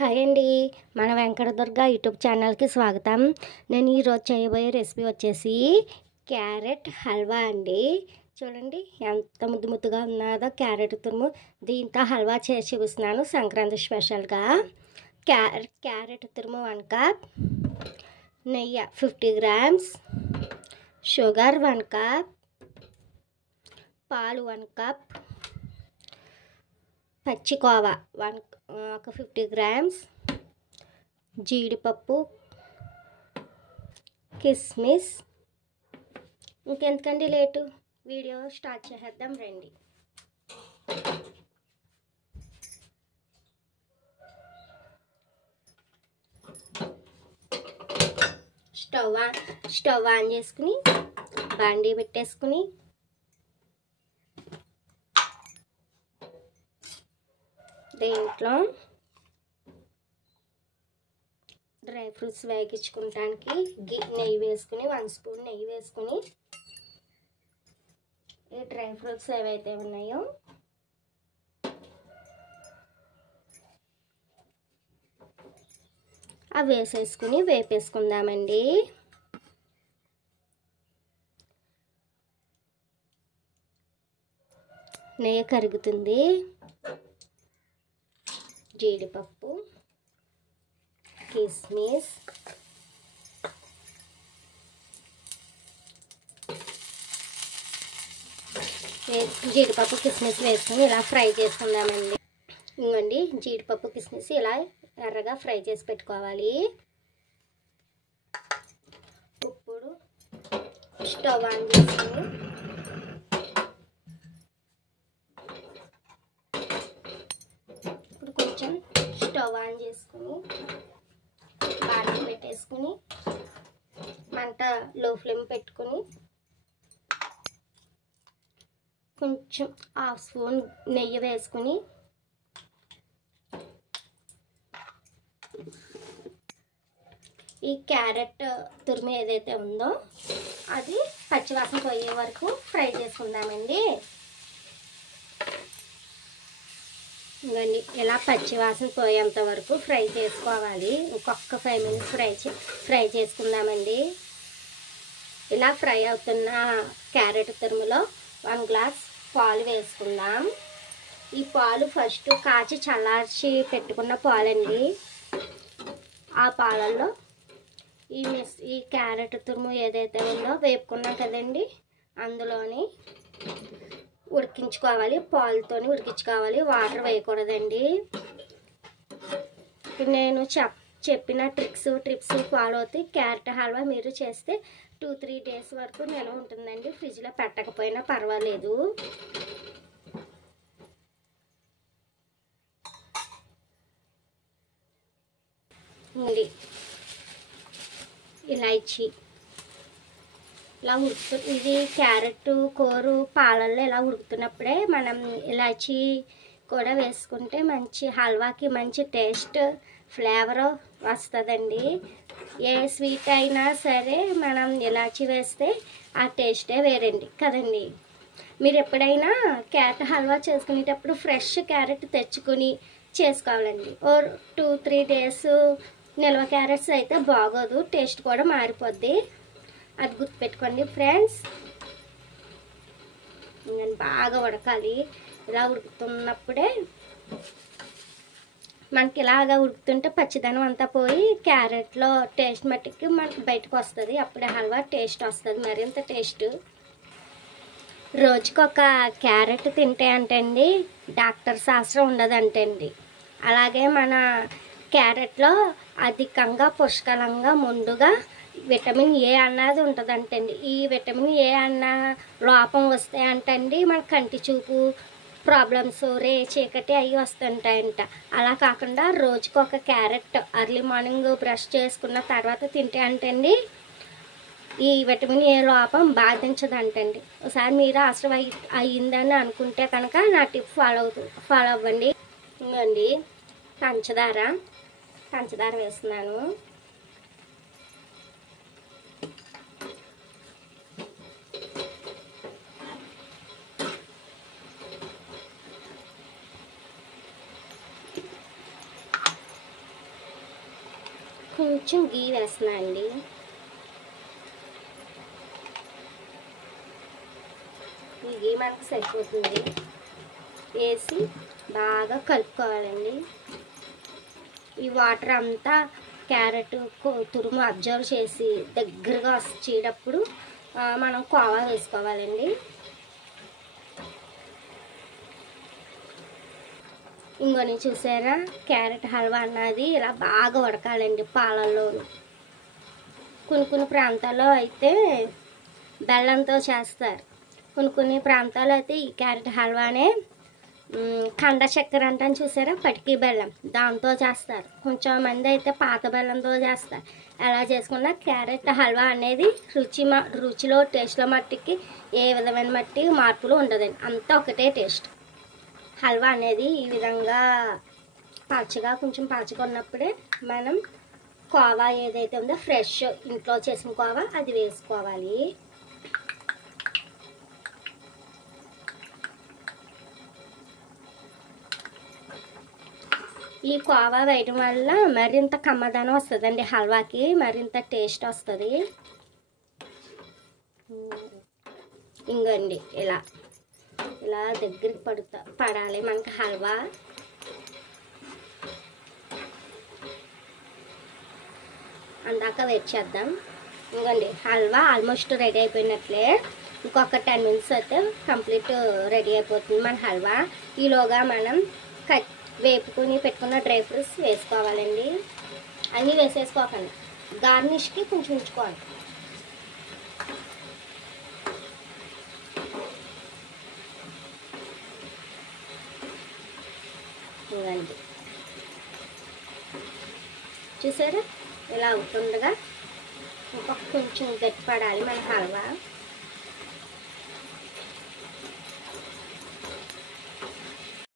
Hi అండి, మన Venkatadurga YouTube ఛానల్కి స్వాగతం. నేను ఈరోజు చేయబోయే రెసిపీ వచ్చేసి క్యారెట్ హల్వా అండి. చూడండి ఎంత ముద్దు ముద్దుగా ఉన్నదో క్యారెట్ తురుము. దీంతో హల్వా చేసి చూపిస్తున్నాను సంక్రాంతి స్పెషల్గా. క్యారెట్ తురుము 1 కప్, నెయ్యి 50 గ్రామ్స్, షుగర్ 1 కప్, పాలు 1 కప్, పచ్చికోవా 50 గ్రామ్స్, జీడిపప్పు, కిస్మిస్. ఇంకెందుకండి లేటు, వీడియో స్టార్ట్ చేసేద్దాం రండి. స్టవ్ ఆన్ చేసుకుని బాండీ పెట్టేసుకుని దీంట్లో డ్రై ఫ్రూట్స్ వేగించుకోవడానికి నెయ్యి వేసుకుని 1 స్పూన్ నెయ్యి వేసుకుని ఈ డ్రై ఫ్రూట్స్ ఏవైతే ఉన్నాయో అవి వేసేసుకుని వేపేసుకుందామండి. నెయ్యి కరుగుతుంది. జీడిపప్పు, కిస్మిస్, జీడిపప్పు కిస్మిస్ వేసుకుని ఇలా ఫ్రై చేసుకుందామండి. ఇంకోండి జీడిపప్పు కిస్మిస్ ఇలా ఎర్రగా ఫ్రై చేసి పెట్టుకోవాలి. ఇప్పుడు స్టవ్ ఆన్ చేసుకుని స్టవ్ ఆన్ చేసుకుని బాండీ పెట్టేసుకుని మంట లో ఫ్లేమ్ పెట్టుకుని కొంచెం 1/2 స్పూన్ నెయ్యి వేసుకుని ఈ క్యారెట్ తురుము ఏదైతే ఉందో అది పచ్చివాసన పోయే వరకు ఫ్రై చేసుకుందామండి. ఇంకండి ఇలా పచ్చివాసన పోయేంత వరకు ఫ్రై చేసుకోవాలి. ఇంకొక 5 మినిట్స్ ఫ్రై చేసుకుందామండి. ఇలా ఫ్రై అవుతున్న క్యారెట్ తురుములో 1 గ్లాస్ పాలు వేసుకుందాం. ఈ పాలు ఫస్ట్ కాచి చల్లార్చి పెట్టుకున్న పాలండి. ఆ పాలల్లో ఈ క్యారెట్ తురుము ఏదైతే ఉందో వేపుకున్నాం కదండి అందులోని ఉడికించుకోవాలి. పాలతోని ఉడికించుకోవాలి, వాటర్ వేయకూడదండి. నేను చెప్పిన ట్రిప్స్ ఫాలో అవుతాయి. క్యారెట్ హల్వా మీరు చేస్తే 2-3 డేస్ వరకు నిల్వ ఉంటుందండి. ఫ్రిడ్జ్లో పెట్టకపోయినా పర్వాలేదు. ఇలాచి ఇలా ఇది క్యారెట్ కూర పాలల్లో ఇలా ఉడుకుతున్నప్పుడే మనం ఇలాచి కూడా వేసుకుంటే మంచి హల్వాకి మంచి టేస్ట్ ఫ్లేవర్ వస్తుందండి. ఏ స్వీట్ అయినా సరే మనం ఇలాచి వేస్తే ఆ టేస్టే వేరండి కదండి. మీరు ఎప్పుడైనా క్యారెట్ హల్వా చేసుకునేటప్పుడు ఫ్రెష్ క్యారెట్ తెచ్చుకొని చేసుకోవాలండి. 2-3 డేస్ నిల్వ క్యారెట్స్ అయితే బాగోదు, టేస్ట్ కూడా మారిపోద్ది. అది గుర్తుపెట్టుకోండి ఫ్రెండ్స్. నేను బాగా ఉడకాలి. ఇలా ఉడుకుతున్నప్పుడే మనకి ఇలాగా ఉడుకుతుంటే పచ్చిదనం అంతా పోయి క్యారెట్లో టేస్ట్ మట్టుకి మనకి బయటకు వస్తుంది. అప్పుడే హల్వా టేస్ట్ వస్తుంది, మరింత టేస్ట్. రోజుకొక క్యారెట్ తింటే అంటండి డాక్టర్ శాస్త్రం ఉండదంటండి. అలాగే మన క్యారెట్లో అధికంగా పుష్కలంగా ముందుగా విటమిన్ ఏ అన్నది ఉంటుందంటండి. ఈ విటమిన్ ఏ అన్న లోపం వస్తే అంటండి మన కంటి చూపు ప్రాబ్లమ్స్, చీకటి అవి వస్తుంటాయంట. అలా కాకుండా రోజుకొక క్యారెట్ అర్లీ మార్నింగ్ బ్రష్ చేసుకున్న తర్వాత తింటే అంటండి ఈ విటమిన్ ఏ లోపం బాధించదంటండి. ఒకసారి మీరు అవసరం అయ్యిందని అనుకుంటే కనుక నా టిప్ ఫాలో అవ్వండి. ఇంకండి పంచదార వేస్తున్నాను. కొంచెం గీ వేస్తున్నా అండి. ఈ గీ మనకు సరిపోతుంది. వేసి బాగా కలుపుకోవాలండి. ఈ వాటర్ అంతా క్యారెట్ తురుము అబ్జర్వ్ చేసి దగ్గరగా వచ్చేటప్పుడు మనం కోవా వేసుకోవాలండి. ఇంకొని చూసారా, క్యారెట్ హల్వా అన్నది ఇలా బాగా ఉడకాలండి పాలల్లోనూ. కొన్ని ప్రాంతాల్లో అయితే బెల్లంతో చేస్తారు, కొన్ని ప్రాంతాల్లో అయితే ఈ క్యారెట్ హల్వానే కండ చక్కెర అంటాను చూసారా, పటికీ బెల్లం, దాంతో చేస్తారు. కొంచెం మంది అయితే పాత బెల్లంతో చేస్తారు. ఎలా చేసుకున్నా క్యారెట్ హల్వా అనేది రుచిలో టేస్ట్లో మట్టికి ఏ విధమైన మట్టి మార్పులు ఉండదండి, అంతా ఒకటే టేస్ట్. హల్వా అనేది ఈ విధంగా పలచగా కొంచెం పలచగా ఉన్నప్పుడే మనం కోవా ఏదైతే ఉందో ఫ్రెష్ ఇంట్లో చేసిన కోవా అది వేసుకోవాలి. ఈ కోవా వేయడం వల్ల మరింత కమ్మదనం వస్తుందండి హల్వాకి, మరింత టేస్ట్ వస్తుంది. ఇంకండి ఇలా దగ్గరికి పడాలి మనకి హల్వా. అందాక వెయిట్ చేద్దాం. ఇంకండి హల్వా ఆల్మోస్ట్ రెడీ అయిపోయినట్లే. ఇంకొక 10 minutes అయితే కంప్లీట్ రెడీ అయిపోతుంది మన హల్వా. ఈలోగా మనం వేపుకొని పెట్టుకున్న డ్రై ఫ్రూట్స్ వేసుకోవాలండి. అన్నీ వేసేసుకోకండి, గార్నిష్కి కొంచెం ఉంచుకోవాలి. ఇవ్వండి, చూసారా ఇలా అవుతుండగా ఇంకొక కొంచెం గట్టి పడాలి మన హల్వా.